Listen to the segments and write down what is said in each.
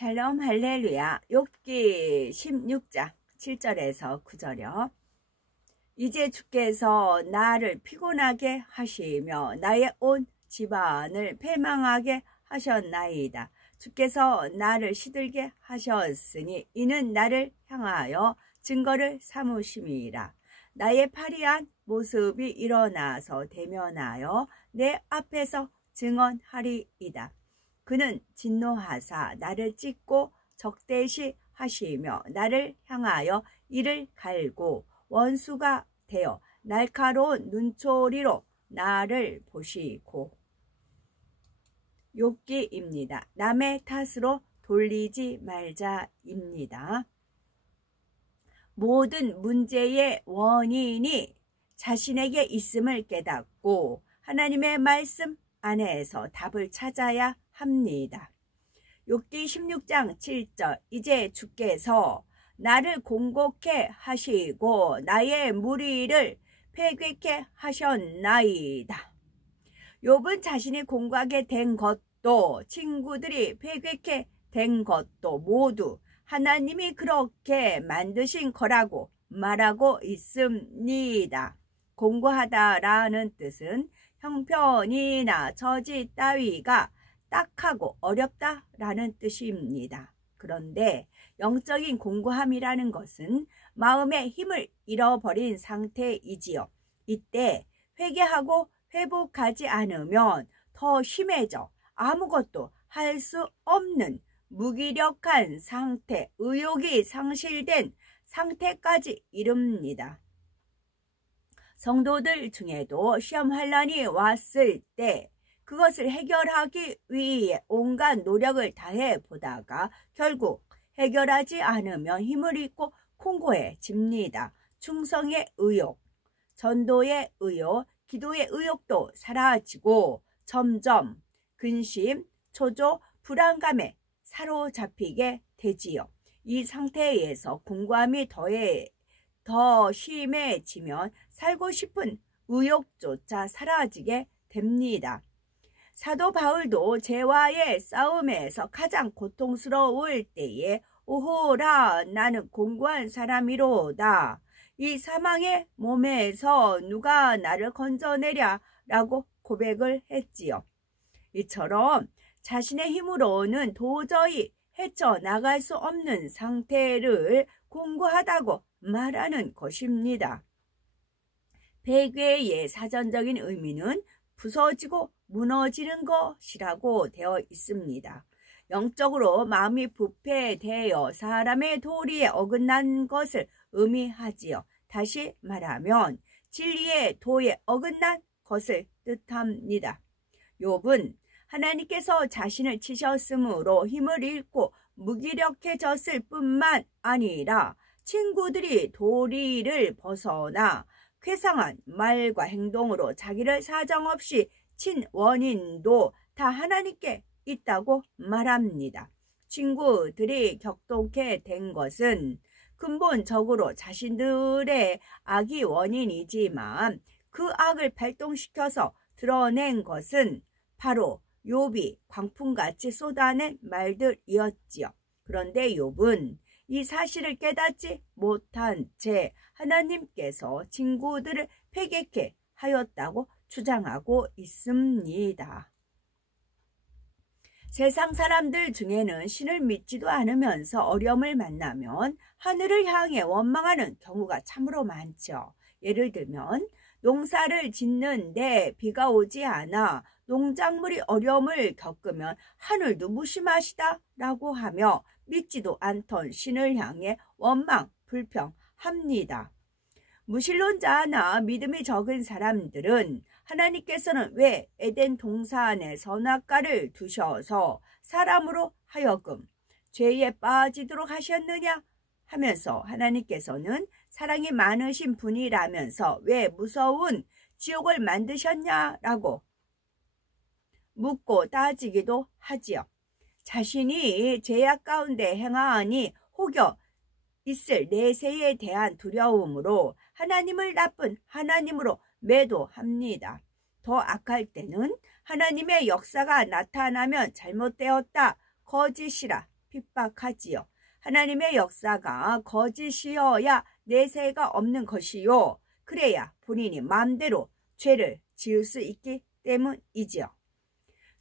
샬롬 할렐루야. 욥기 16장 7절에서 9절이요. 이제 주께서 나를 피곤하게 하시며 나의 온 집안을 패망하게 하셨나이다. 주께서 나를 시들게 하셨으니 이는 나를 향하여 증거를 삼으심이라. 나의 파리한 모습이 일어나서 대면하여 내 앞에서 증언하리이다. 그는 진노하사 나를 찢고 적대시 하시며 나를 향하여 이를 갈고 원수가 되어 날카로운 눈초리로 나를 보시고. 욥기입니다. 남의 탓으로 돌리지 말자입니다. 모든 문제의 원인이 자신에게 있음을 깨닫고 하나님의 말씀 안에서 답을 찾아야 합니다. 욥기 16장 7절. 이제 주께서 나를 공곡해 하시고 나의 무리를 패괴케 하셨나이다. 욥은 자신이 공고하게 된 것도 친구들이 패괴케 된 것도 모두 하나님이 그렇게 만드신 거라고 말하고 있습니다. 공고하다라는 뜻은 형편이나 처지 따위가 딱하고 어렵다라는 뜻입니다. 그런데 영적인 공고함이라는 것은 마음의 힘을 잃어버린 상태이지요. 이때 회개하고 회복하지 않으면 더 심해져 아무것도 할 수 없는 무기력한 상태, 의욕이 상실된 상태까지 이릅니다. 성도들 중에도 시험 환난이 왔을 때 그것을 해결하기 위해 온갖 노력을 다해 보다가 결국 해결하지 않으면 힘을 잃고 공고해집니다. 충성의 의욕, 전도의 의욕, 기도의 의욕도 사라지고 점점 근심, 초조, 불안감에 사로잡히게 되지요. 이 상태에서 공고함이 더 심해지면 살고 싶은 의욕조차 사라지게 됩니다. 사도 바울도 죄와의 싸움에서 가장 고통스러울 때에 오호라 나는 공고한 사람이로다. 이 사망의 몸에서 누가 나를 건져내랴 라고 고백을 했지요. 이처럼 자신의 힘으로는 도저히 헤쳐나갈 수 없는 상태를 공고하다고 말하는 것입니다. 패괴의 사전적인 의미는 부서지고 무너지는 것이라고 되어 있습니다. 영적으로 마음이 부패되어 사람의 도리에 어긋난 것을 의미하지요. 다시 말하면 진리의 도에 어긋난 것을 뜻합니다. 욥은 하나님께서 자신을 치셨으므로 힘을 잃고 무기력해졌을 뿐만 아니라 친구들이 도리를 벗어나 쾌상한 말과 행동으로 자기를 사정없이 친 원인도 다 하나님께 있다고 말합니다. 친구들이 격동케 된 것은 근본적으로 자신들의 악이 원인이지만 그 악을 발동시켜서 드러낸 것은 바로 욥이 광풍같이 쏟아낸 말들이었지요. 그런데 욥은 이 사실을 깨닫지 못한 채 하나님께서 친구들을 패괴케 하였다고 주장하고 있습니다. 세상 사람들 중에는 신을 믿지도 않으면서 어려움을 만나면 하늘을 향해 원망하는 경우가 참으로 많죠. 예를 들면 농사를 짓는데 비가 오지 않아 농작물이 어려움을 겪으면 하늘도 무심하시다 라고 하며 믿지도 않던 신을 향해 원망, 불평합니다. 무신론자나 믿음이 적은 사람들은 하나님께서는 왜 에덴 동산에 선악과를 두셔서 사람으로 하여금 죄에 빠지도록 하셨느냐 하면서 하나님께서는 사랑이 많으신 분이라면서 왜 무서운 지옥을 만드셨냐라고 묻고 따지기도 하지요. 자신이 죄악 가운데 행하니 혹여 있을 내세에 대한 두려움으로 하나님을 나쁜 하나님으로 매도합니다. 더 악할 때는 하나님의 역사가 나타나면 잘못되었다, 거짓이라 핍박하지요. 하나님의 역사가 거짓이어야 내세가 없는 것이요. 그래야 본인이 마음대로 죄를 지을 수 있기 때문이지요.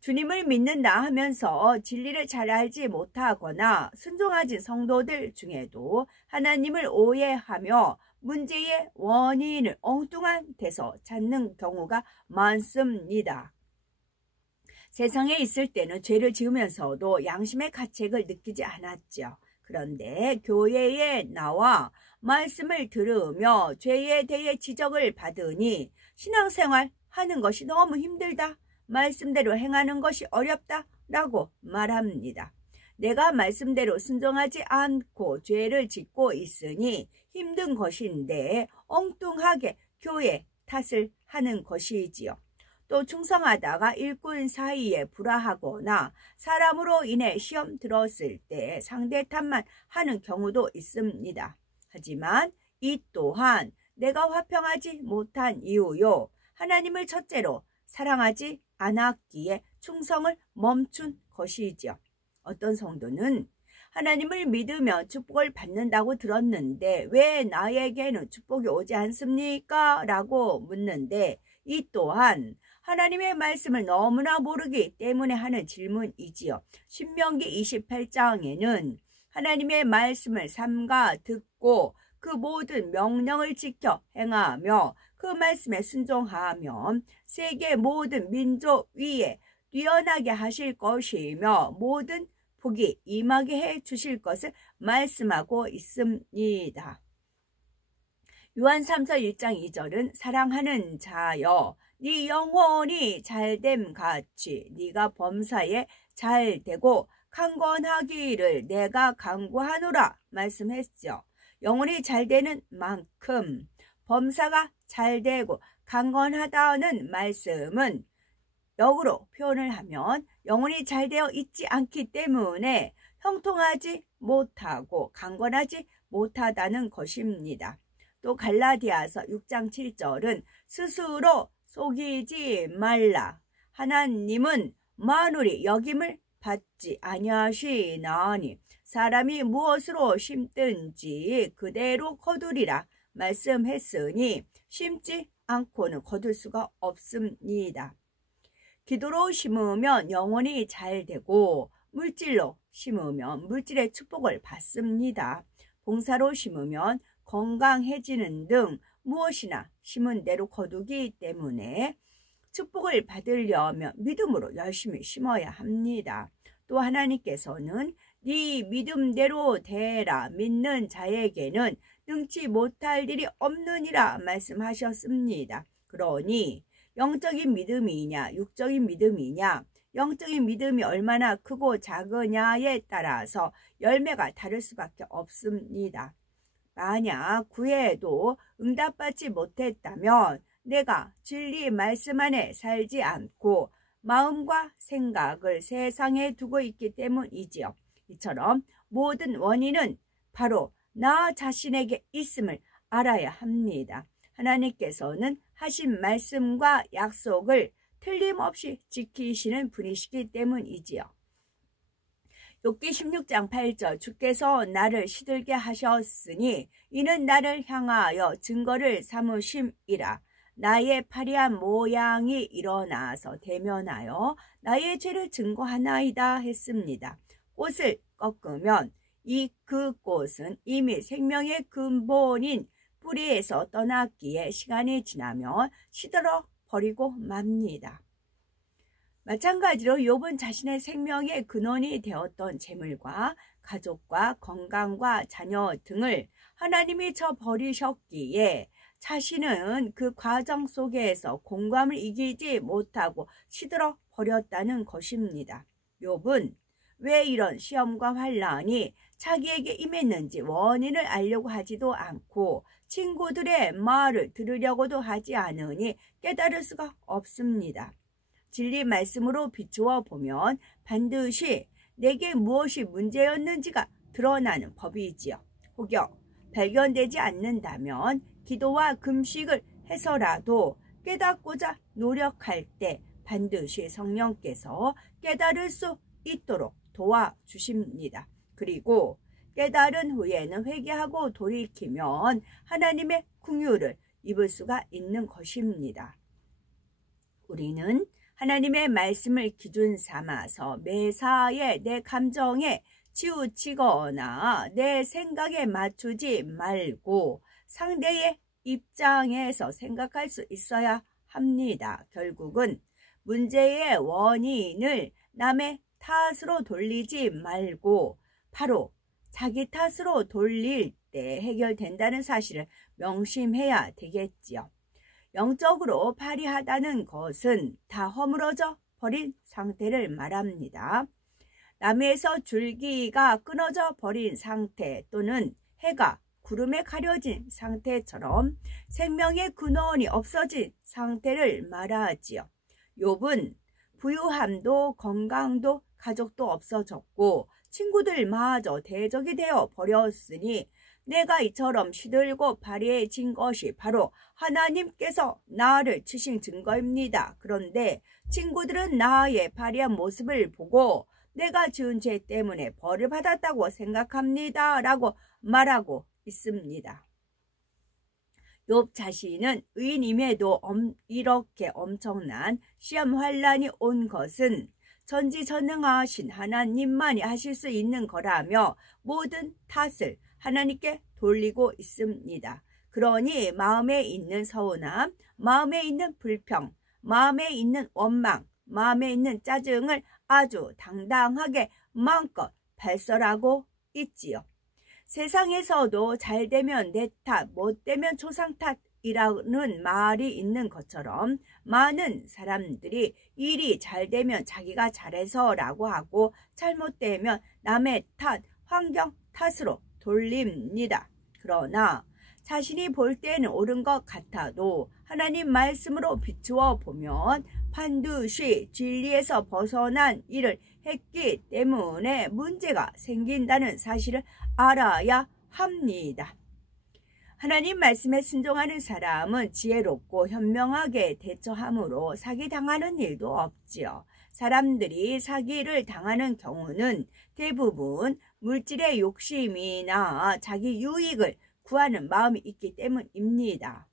주님을 믿는다 하면서 진리를 잘 알지 못하거나 순종하지 성도들 중에도 하나님을 오해하며 문제의 원인을 엉뚱한 데서 찾는 경우가 많습니다. 세상에 있을 때는 죄를 지으면서도 양심의 가책을 느끼지 않았죠. 그런데 교회에 나와 말씀을 들으며 죄에 대해 지적을 받으니 신앙생활 하는 것이 너무 힘들다. 말씀대로 행하는 것이 어렵다 라고 말합니다. 내가 말씀대로 순종하지 않고 죄를 짓고 있으니 힘든 것인데 엉뚱하게 교회 탓을 하는 것이지요. 또 충성하다가 일꾼 사이에 불화하거나 사람으로 인해 시험 들었을 때 상대 탓만 하는 경우도 있습니다. 하지만 이 또한 내가 화평하지 못한 이유요. 하나님을 첫째로 사랑하지 않았기에 충성을 멈춘 것이지요. 어떤 성도는 하나님을 믿으며 축복을 받는다고 들었는데 왜 나에게는 축복이 오지 않습니까? 라고 묻는데 이 또한 하나님의 말씀을 너무나 모르기 때문에 하는 질문이지요. 신명기 28장에는 하나님의 말씀을 삼가 듣고 그 모든 명령을 지켜 행하며 그 말씀에 순종하면 세계 모든 민족 위에 뛰어나게 하실 것이며 모든 복이 임하게 해 주실 것을 말씀하고 있습니다. 요한 3서 1장 2절은 사랑하는 자여 네 영혼이 잘됨 같이 네가 범사에 잘되고 강건하기를 내가 간구하노라 말씀했죠. 영혼이 잘되는 만큼 범사가 잘되고 강건하다는 말씀은 역으로 표현을 하면 영혼이 잘되어 있지 않기 때문에 형통하지 못하고 강건하지 못하다는 것입니다. 또 갈라디아서 6장 7절은 스스로 속이지 말라. 하나님은 만물이 여김을 받지 아니하시나니 사람이 무엇으로 심든지 그대로 거두리라 말씀했으니 심지 않고는 거둘 수가 없습니다. 기도로 심으면 영혼이 잘 되고 물질로 심으면 물질의 축복을 받습니다. 봉사로 심으면 건강해지는 등 무엇이나 심은 대로 거두기 때문에 축복을 받으려면 믿음으로 열심히 심어야 합니다. 또 하나님께서는 네 믿음대로 되라 믿는 자에게는 능치 못할 일이 없느니라 말씀하셨습니다. 그러니 영적인 믿음이냐 육적인 믿음이냐 영적인 믿음이 얼마나 크고 작으냐에 따라서 열매가 다를 수밖에 없습니다. 만약 구해도 응답받지 못했다면 내가 진리 말씀 안에 살지 않고 마음과 생각을 세상에 두고 있기 때문이지요. 이처럼 모든 원인은 바로 나 자신에게 있음을 알아야 합니다. 하나님께서는 하신 말씀과 약속을 틀림없이 지키시는 분이시기 때문이지요. 욥기 16장 8절 주께서 나를 시들게 하셨으니 이는 나를 향하여 증거를 삼으심이라. 나의 파리한 모양이 일어나서 대면하여 나의 죄를 증거하나이다 했습니다. 꽃을 꺾으면 그 꽃은 이미 생명의 근본인 뿌리에서 떠났기에 시간이 지나면 시들어 버리고 맙니다. 마찬가지로 욥은 자신의 생명의 근원이 되었던 재물과 가족과 건강과 자녀 등을 하나님이 저버리셨기에 자신은 그 과정 속에서 공감을 이기지 못하고 시들어 버렸다는 것입니다. 욥은 왜 이런 시험과 환난이 자기에게 임했는지 원인을 알려고 하지도 않고 친구들의 말을 들으려고도 하지 않으니 깨달을 수가 없습니다. 진리 말씀으로 비추어 보면 반드시 내게 무엇이 문제였는지가 드러나는 법이지요. 혹여 발견되지 않는다면 기도와 금식을 해서라도 깨닫고자 노력할 때 반드시 성령께서 깨달을 수 있도록 도와주십니다. 그리고 깨달은 후에는 회개하고 돌이키면 하나님의 긍휼을 입을 수가 있는 것입니다. 우리는 하나님의 말씀을 기준 삼아서 매사에 내 감정에 치우치거나 내 생각에 맞추지 말고 상대의 입장에서 생각할 수 있어야 합니다. 결국은 문제의 원인을 남의 탓으로 돌리지 말고 바로 자기 탓으로 돌릴 때 해결된다는 사실을 명심해야 되겠지요. 영적으로 파리하다는 것은 다 허물어져 버린 상태를 말합니다. 나무에서 줄기가 끊어져 버린 상태 또는 해가 구름에 가려진 상태처럼 생명의 근원이 없어진 상태를 말하지요. 욥은 부유함도 건강도 가족도 없어졌고 친구들마저 대적이 되어 버렸으니 내가 이처럼 시들고 파리해진 것이 바로 하나님께서 나를 치신 증거입니다. 그런데 친구들은 나의 파리한 모습을 보고 내가 지은 죄 때문에 벌을 받았다고 생각합니다. 라고 말하고 있습니다. 욥 자신은 의인임에도 이렇게 엄청난 시험 환란이 온 것은 전지전능하신 하나님만이 하실 수 있는 거라며 모든 탓을 하나님께 돌리고 있습니다. 그러니 마음에 있는 서운함, 마음에 있는 불평, 마음에 있는 원망, 마음에 있는 짜증을 아주 당당하게 마음껏 발설하고 있지요. 세상에서도 잘 되면 내 탓, 못 되면 조상 탓이라는 말이 있는 것처럼 많은 사람들이 일이 잘 되면 자기가 잘해서라고 하고 잘못되면 남의 탓, 환경 탓으로 돌립니다. 그러나 자신이 볼 때는 옳은 것 같아도 하나님 말씀으로 비추어 보면 반드시 진리에서 벗어난 일을 했기 때문에 문제가 생긴다는 사실을 알아야 합니다. 하나님 말씀에 순종하는 사람은 지혜롭고 현명하게 대처하므로 사기당하는 일도 없지요. 사람들이 사기를 당하는 경우는 대부분 물질의 욕심이나 자기 유익을 구하는 마음이 있기 때문입니다.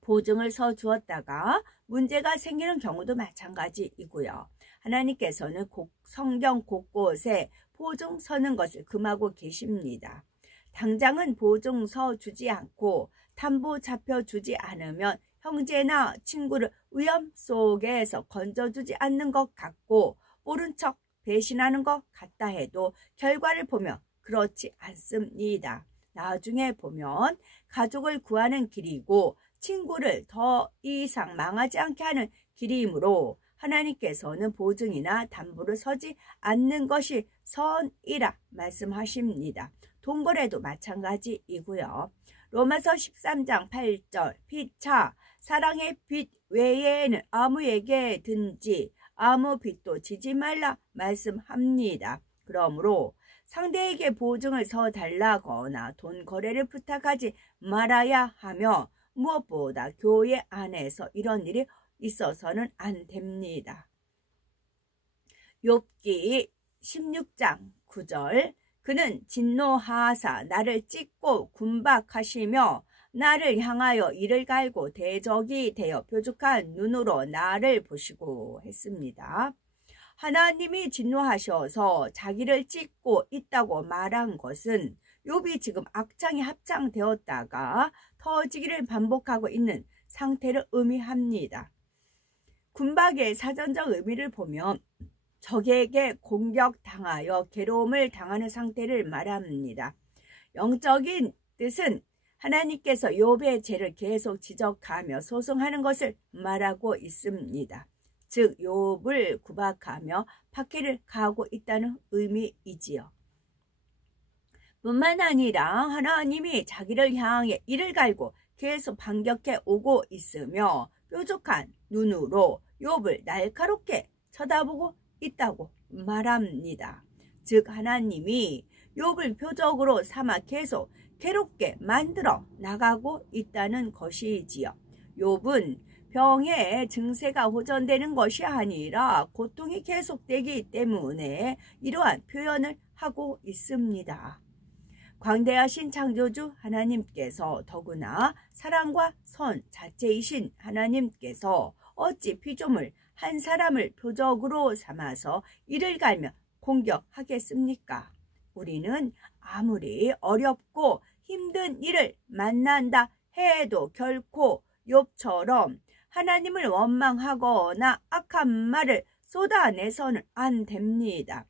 보증을 서 주었다가 문제가 생기는 경우도 마찬가지이고요. 하나님께서는 성경 곳곳에 보증 서는 것을 금하고 계십니다. 당장은 보증 서 주지 않고 담보 잡혀 주지 않으면 형제나 친구를 위험 속에서 건져주지 않는 것 같고 모른 척 배신하는 것 같다 해도 결과를 보면 그렇지 않습니다. 나중에 보면 가족을 구하는 길이고 친구를 더 이상 망하지 않게 하는 길이므로 하나님께서는 보증이나 담보를 서지 않는 것이 선이라 말씀하십니다. 동거래도 마찬가지이고요. 로마서 13장 8절 피차 사랑의 빚 외에는 아무에게든지 아무 빚도 지지 말라 말씀합니다. 그러므로 상대에게 보증을 서달라거나 돈 거래를 부탁하지 말아야 하며 무엇보다 교회 안에서 이런 일이 있어서는 안 됩니다. 욥기 16장 9절 그는 진노하사 나를 찢고 군박하시며 나를 향하여 이를 갈고 대적이 되어 뾰족한 눈으로 나를 보시고 했습니다. 하나님이 진노하셔서 자기를 찢고 있다고 말한 것은 욥이 지금 악창이 합창되었다가 터지기를 반복하고 있는 상태를 의미합니다. 군박의 사전적 의미를 보면 적에게 공격당하여 괴로움을 당하는 상태를 말합니다. 영적인 뜻은 하나님께서 욥의 죄를 계속 지적하며 소송하는 것을 말하고 있습니다. 즉 욥을 구박하며 박해를 가하고 있다는 의미이지요. 뿐만 아니라 하나님이 자기를 향해 이를 갈고 계속 반격해 오고 있으며 뾰족한 눈으로 욥을 날카롭게 쳐다보고 있다고 말합니다. 즉 하나님이 욥을 표적으로 삼아 계속 괴롭게 만들어 나가고 있다는 것이지요. 욥은 병의 증세가 호전되는 것이 아니라 고통이 계속되기 때문에 이러한 표현을 하고 있습니다. 광대하신 창조주 하나님께서 더구나 사랑과 선 자체이신 하나님께서 어찌 피조물 한 사람을 표적으로 삼아서 이를 갈며 공격하겠습니까? 우리는 아무리 어렵고 힘든 일을 만난다 해도 결코 욥처럼 하나님을 원망하거나 악한 말을 쏟아내서는 안 됩니다.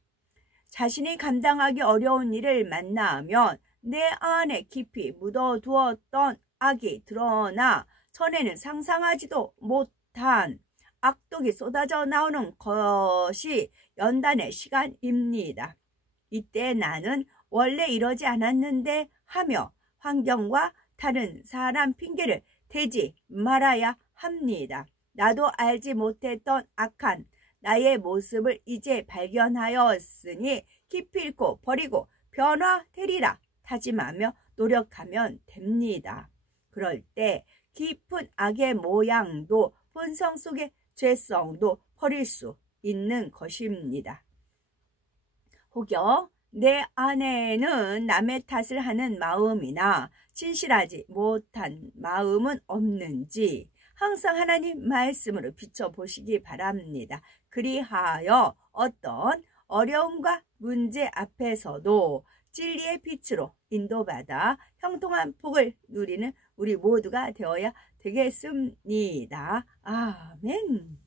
자신이 감당하기 어려운 일을 만나면 내 안에 깊이 묻어두었던 악이 드러나 전에는 상상하지도 못한 악독이 쏟아져 나오는 것이 연단의 시간입니다. 이때 나는 원래 이러지 않았는데 하며 환경과 다른 사람 핑계를 대지 말아야 합니다. 나도 알지 못했던 악한 나의 모습을 이제 발견하였으니 기필코 버리고 변화되리라 다짐하며 노력하면 됩니다. 그럴 때 깊은 악의 모양도 본성 속의 죄성도 버릴 수 있는 것입니다. 혹여 내 안에는 남의 탓을 하는 마음이나 진실하지 못한 마음은 없는지 항상 하나님 말씀으로 비춰보시기 바랍니다. 그리하여 어떤 어려움과 문제 앞에서도 진리의 빛으로 인도받아 형통한 복을 누리는 우리 모두가 되어야 되겠습니다. 아멘.